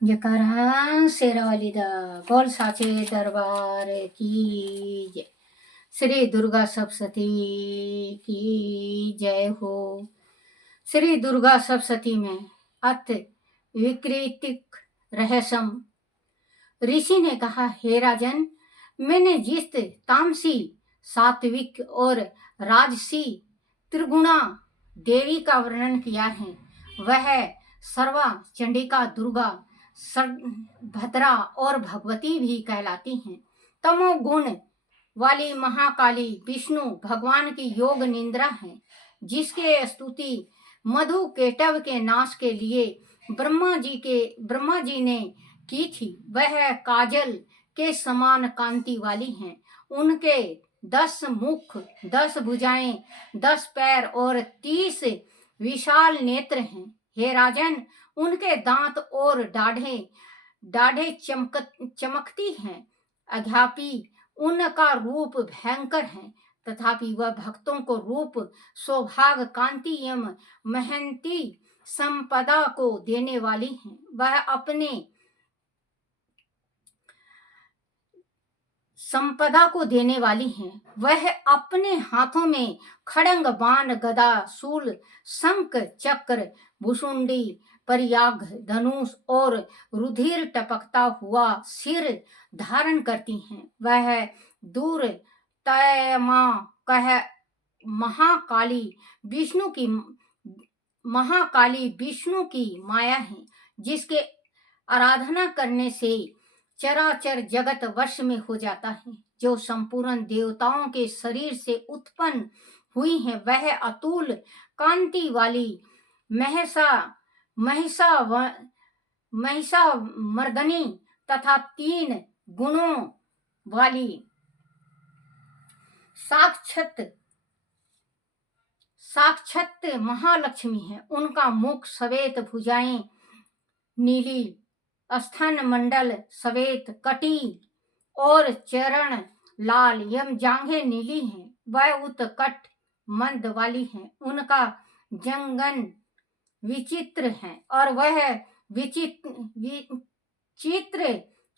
जयकारा शेरावाली दा बोल साचे दरबार की जय। श्री दुर्गा सप्तशती की जय हो। श्री दुर्गा सप्तशती में अत विकृतिक रहस्यम। ऋषि ने कहा, हे राजन, मैंने जिस तामसी, सात्विक और राजसी त्रिगुणा देवी का वर्णन किया है वह सर्वा, चंडिका, दुर्गा, भद्रा और भगवती भी कहलाती हैं। तमोगुण वाली महाकाली विष्णु भगवान की योग निंद्रा है, जिसके स्तुति मधु केटव के नाश के लिए ब्रह्मा जी ने की थी। वह काजल के समान कांति वाली हैं। उनके 10 मुख, 10 भुजाएं, 10 पैर और 30 विशाल नेत्र हैं। हे राजन, उनके दांत और दाढ़े चमकती हैं। अध्यापि उनका रूप भयंकर है, तथापि वह भक्तों को रूप, सौभाग्य, कांति एवं महंती संपदा को देने वाली हैं। वह अपने हाथों में खड़ंग, बाण, गदा, शूल, शंख, चक्र, भुसुंडी, परियाग, धनुष और रुधिर टपकता हुआ सिर धारण करती हैं। वह दूर तयमा कह महाकाली विष्णु की माया है, जिसके आराधना करने से चराचर जगत वश में हो जाता है। जो संपूर्ण देवताओं के शरीर से उत्पन्न हुई है, वह अतुल कांति वाली महिषा मर्दनी तथा 3 गुणों वाली साक्षात महालक्ष्मी है। उनका मुख श्वेत, भुजाएं नीली, स्तन मंडल श्वेत, कटी और चरण लाल एवं जांघें नीली हैं। वह उत्कट मंद वाली हैं। उनका जंगन विचित्र है और वह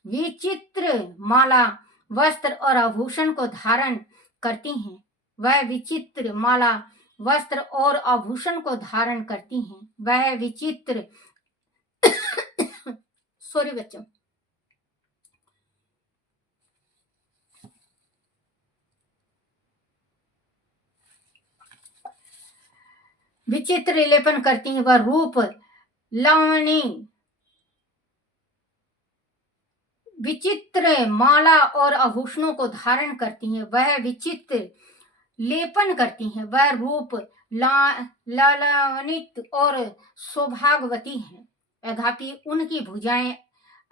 विचित्र माला, वस्त्र और आभूषण को धारण करती हैं। वह विचित्र माला, वस्त्र और आभूषण को धारण करती हैं। वह विचित्र सॉरी बच्चों, विचित्र लेपन करती हैं। वह रूप लावणी, विचित्र माला और आभूषणों को धारण करती हैं। वह विचित्र लेपन करती हैं। वह रूप लावणित और सौभाग्यवती हैं। तथापि उनकी भुजाएं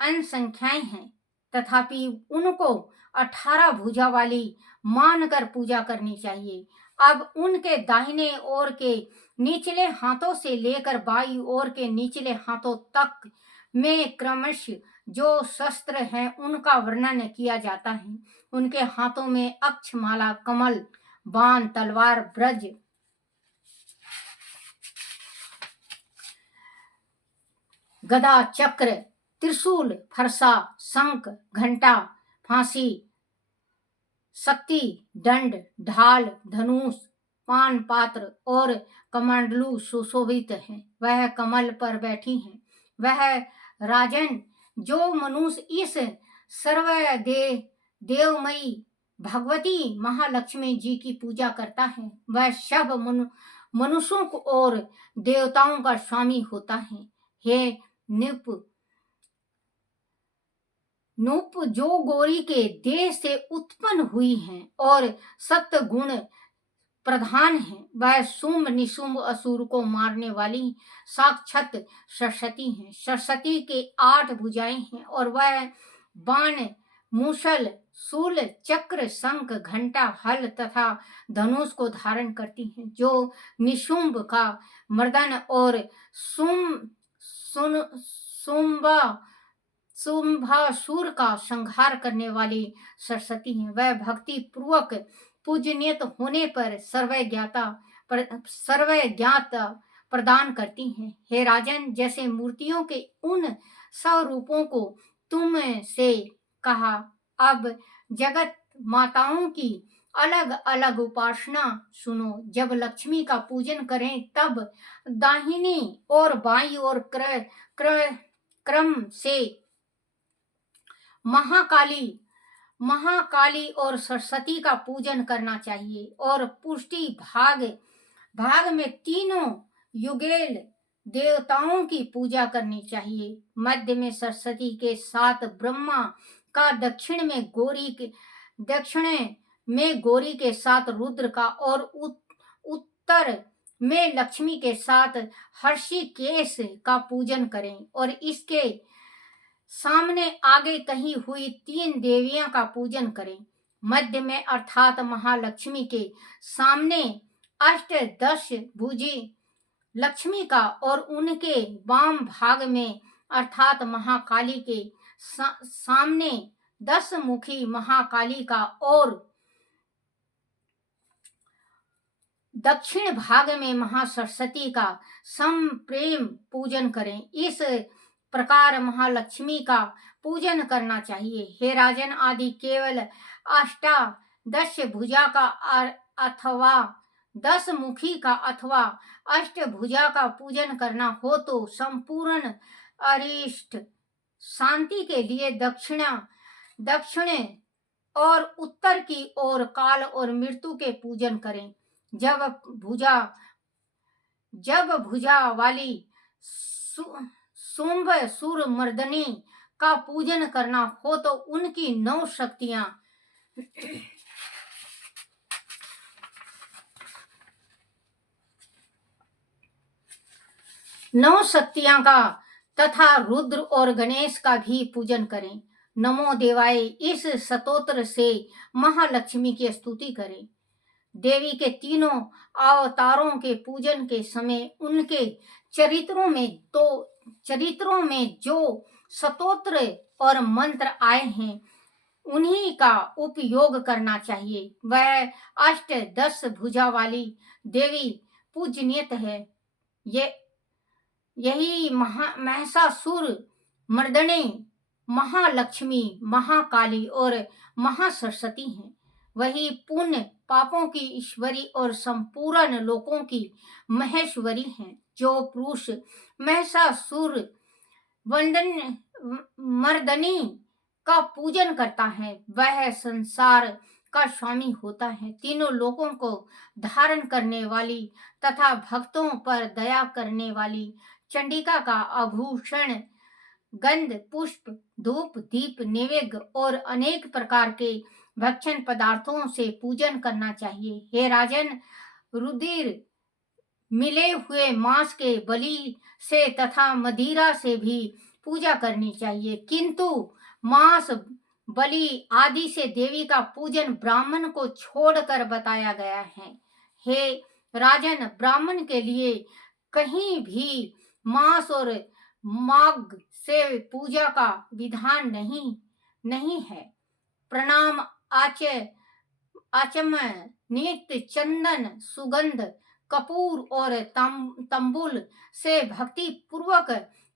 असंख्याय हैं। तथापि उनको 18 भुजा वाली मानकर पूजा करनी चाहिए। अब उनके दाहिने ओर के निचले हाथों से लेकर बाईं ओर के निचले हाथों तक में क्रमशः जो शस्त्र हैं उनका वर्णन किया जाता है। उनके हाथों में अक्षमाला, कमल, बाण, तलवार, ब्रज, गदा, चक्र, त्रिशूल, फरसा, शंख, घंटा, फांसी, शक्ति, दंड, ढाल, धनुष, पान पात्र और कमंडलू सुशोभित हैं। वह कमल पर बैठी हैं। वह राजन, जो मनुष्य इस देवमयी भगवती महालक्ष्मी जी की पूजा करता है, वह सब मनुष्यों को और देवताओं का स्वामी होता है। हे नूप, जो गौरी के देह से उत्पन्न हुई हैं और सत्य गुण प्रधान है, वह शुंभ निशुंभ असुर को मारने वाली साक्षात सरस्वती हैं। सरस्वती के 8 भुजाएं हैं और वह बाण, मूसल, शूल, चक्र, शंख, घंटा, हल तथा धनुष को धारण करती हैं। जो निशुंभ का मर्दन और शुंभासुर का संहार करने वाली सरस्वती हैं। वह भक्ति पूर्वक पूजनीय होने पर सर्वज्ञात प्रदान करती हैं। हे राजन, जैसे मूर्तियों के उन स्वरूपों को तुम से कहा। अब जगत माताओं की अलग अलग उपासना सुनो। जब लक्ष्मी का पूजन करें तब दाहिनी और बाईं ओर क्रम से महाकाली और सरस्वती का पूजन करना चाहिए और पुष्टि भाग में तीनों युगेल देवताओं की पूजा करनी चाहिए। मध्य में सरस्वती के साथ ब्रह्मा का, दक्षिण में गौरी के साथ रुद्र का और उत्तर में लक्ष्मी के साथ हर्षिकेश का पूजन करें और इसके सामने आगे कही हुई 3 देवियां का पूजन करें। मध्य में अर्थात महालक्ष्मी के सामने अष्टदश भुजी लक्ष्मी का और उनके वाम भाग में अर्थात महाकाली के सामने 10 मुखी महाकाली का और दक्षिण भाग में महासरस्वती का संप्रेम पूजन करें। इस प्रकार महालक्ष्मी का पूजन करना चाहिए। हे राजन, आदि केवल अष्टादश भुजा का अथवा 10 मुखी का अथवा अष्टभुजा का पूजन करना हो तो संपूर्ण अरिष्ट शांति के लिए दक्षिण और उत्तर की ओर काल और मृत्यु के पूजन करें। जब भुजा वाली शुंभ सूर मर्दनी का पूजन करना हो तो उनकी 9 शक्तियां का तथा रुद्र और गणेश का भी पूजन करें। नमो देवाय इस स्तोत्र से महालक्ष्मी की स्तुति करें। देवी के तीनों अवतारों के पूजन के समय उनके चरित्रों में जो स्तोत्र और मंत्र आए हैं उन्हीं का उपयोग करना चाहिए। वह 8-10 भुजा वाली देवी पूजनीय है। यही महिषासुर मर्दनी, महालक्ष्मी, महाकाली और महासरस्वती हैं। वही पुण्य पापों की ईश्वरी और संपूर्ण लोकों की महेश्वरी हैं। जो पुरुष महिषासुर मर्दनी का पूजन करता है वह संसार का स्वामी होता है। तीनों लोकों को धारण करने वाली तथा भक्तों पर दया करने वाली चंडिका का आभूषण गंध, पुष्प, धूप, दीप, नैवेद्य और अनेक प्रकार के भक्षण पदार्थों से पूजन करना चाहिए। हे राजन, रुधिर मिले हुए मांस के बलि से तथा मदिरा से भी पूजा करनी चाहिए, किंतु मांस, बलि आदि से देवी का पूजन ब्राह्मण को छोड़कर बताया गया है। हे राजन, ब्राह्मण के लिए कहीं भी मांस और माग से पूजा का विधान नहीं है। प्रणाम नित्य चंदन, सुगंध, कपूर और तंबुल से भक्ति पूर्वक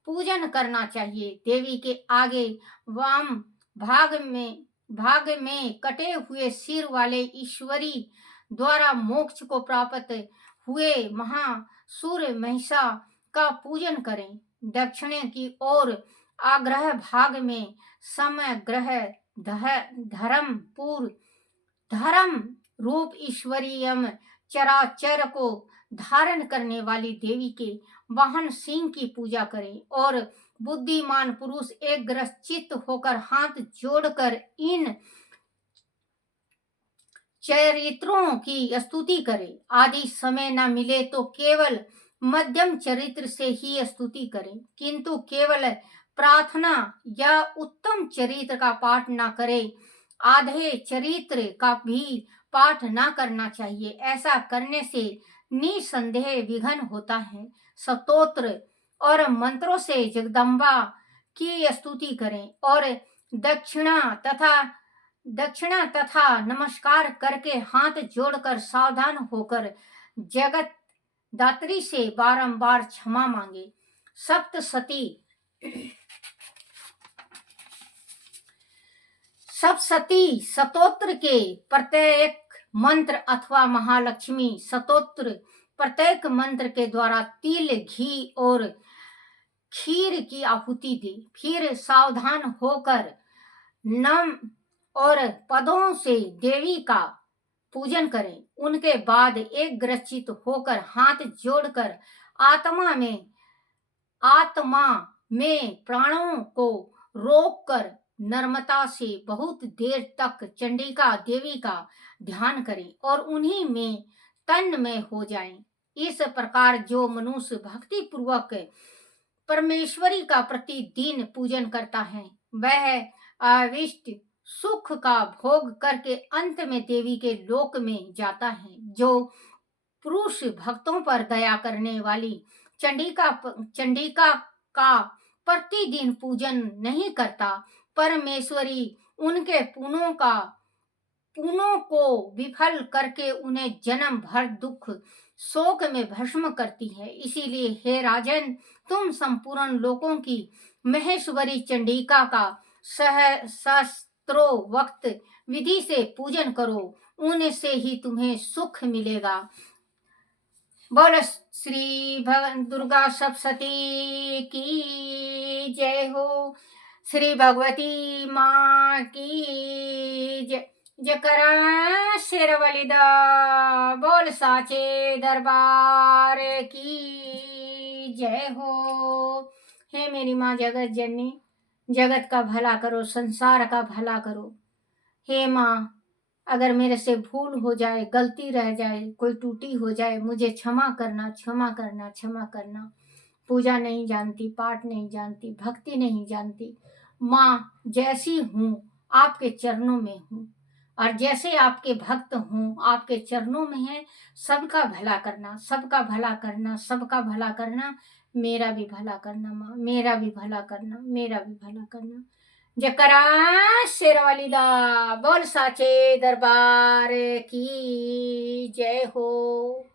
पूजन करना चाहिए। देवी के आगे वाम भाग में कटे हुए सिर वाले ईश्वरी द्वारा मोक्ष को प्राप्त हुए महासुर महिषा का पूजन करें। दक्षिण की ओर आग्रह भाग में समग्रह धर्म रूप ईश्वरीयम चराचर को धारण करने वाली देवी के वाहन सिंह की पूजा करें और बुद्धिमान पुरुष एकग्रचित्त होकर हाथ जोड़कर इन चरित्रों की स्तुति करें। आदि समय न मिले तो केवल मध्यम चरित्र से ही स्तुति करें, किंतु केवल प्रार्थना या उत्तम चरित्र का पाठ न करें। आधे चरित्र का भी पाठ न करना चाहिए। ऐसा करने से निसंदेह विघ्न होता है। स्तोत्र और मंत्रों से जगदम्बा की स्तुति करें और दक्षिणा तथा नमस्कार करके हाथ जोड़कर सावधान होकर जगत दात्री से बारंबार क्षमा मांगे। सप्तशती सप्तशती स्तोत्र के प्रत्येक मंत्र अथवा महालक्ष्मी स्तोत्र प्रत्येक मंत्र के द्वारा तिल, घी और खीर की आहुति दे। फिर सावधान होकर नम और पदों से देवी का पूजन करें। उनके बाद एक ग्रचित होकर हाथ जोड़कर आत्मा में प्राणों को रोककर नम्रता से बहुत देर तक चंडिका देवी का ध्यान करें और उन्हीं में तन्मय हो जाएं। इस प्रकार जो मनुष्य भक्ति पूर्वक परमेश्वरी का प्रतिदिन पूजन करता है वह अविष्ट सुख का भोग करके अंत में देवी के लोक में जाता है। जो पुरुष भक्तों पर दया करने वाली चंडिका का प्रतिदिन पूजन नहीं करता, परमेश्वरी उनके पुण्यों को विफल करके उन्हें जन्म भर दुख शोक में भस्म करती है। इसीलिए हे राजन, तुम संपूर्ण लोकों की महेश्वरी चंडिका का सहस्त्रों वक्त विधि से पूजन करो, उनसे ही तुम्हें सुख मिलेगा। बोल श्री दुर्गा सप्तशती की जय हो। श्री भगवती माँ की जय। जकरा शेरवाली दा बोल साचे दरबार की जय हो। हे मेरी माँ जगत जननी, जगत का भला करो, संसार का भला करो। हे माँ, अगर मेरे से भूल हो जाए, गलती रह जाए, कोई टूटी हो जाए, मुझे क्षमा करना, क्षमा करना, क्षमा करना। पूजा नहीं जानती, पाठ नहीं जानती, भक्ति नहीं जानती। माँ, जैसी हूँ आपके चरणों में हूँ और जैसे आपके भक्त हूँ आपके चरणों में है। सबका भला करना, सबका भला करना, सबका भला करना। मेरा भी भला करना माँ, मेरा भी भला करना, मेरा भी भला करना। जकरा शेरवाली दा बोल साचे दरबार की जय हो।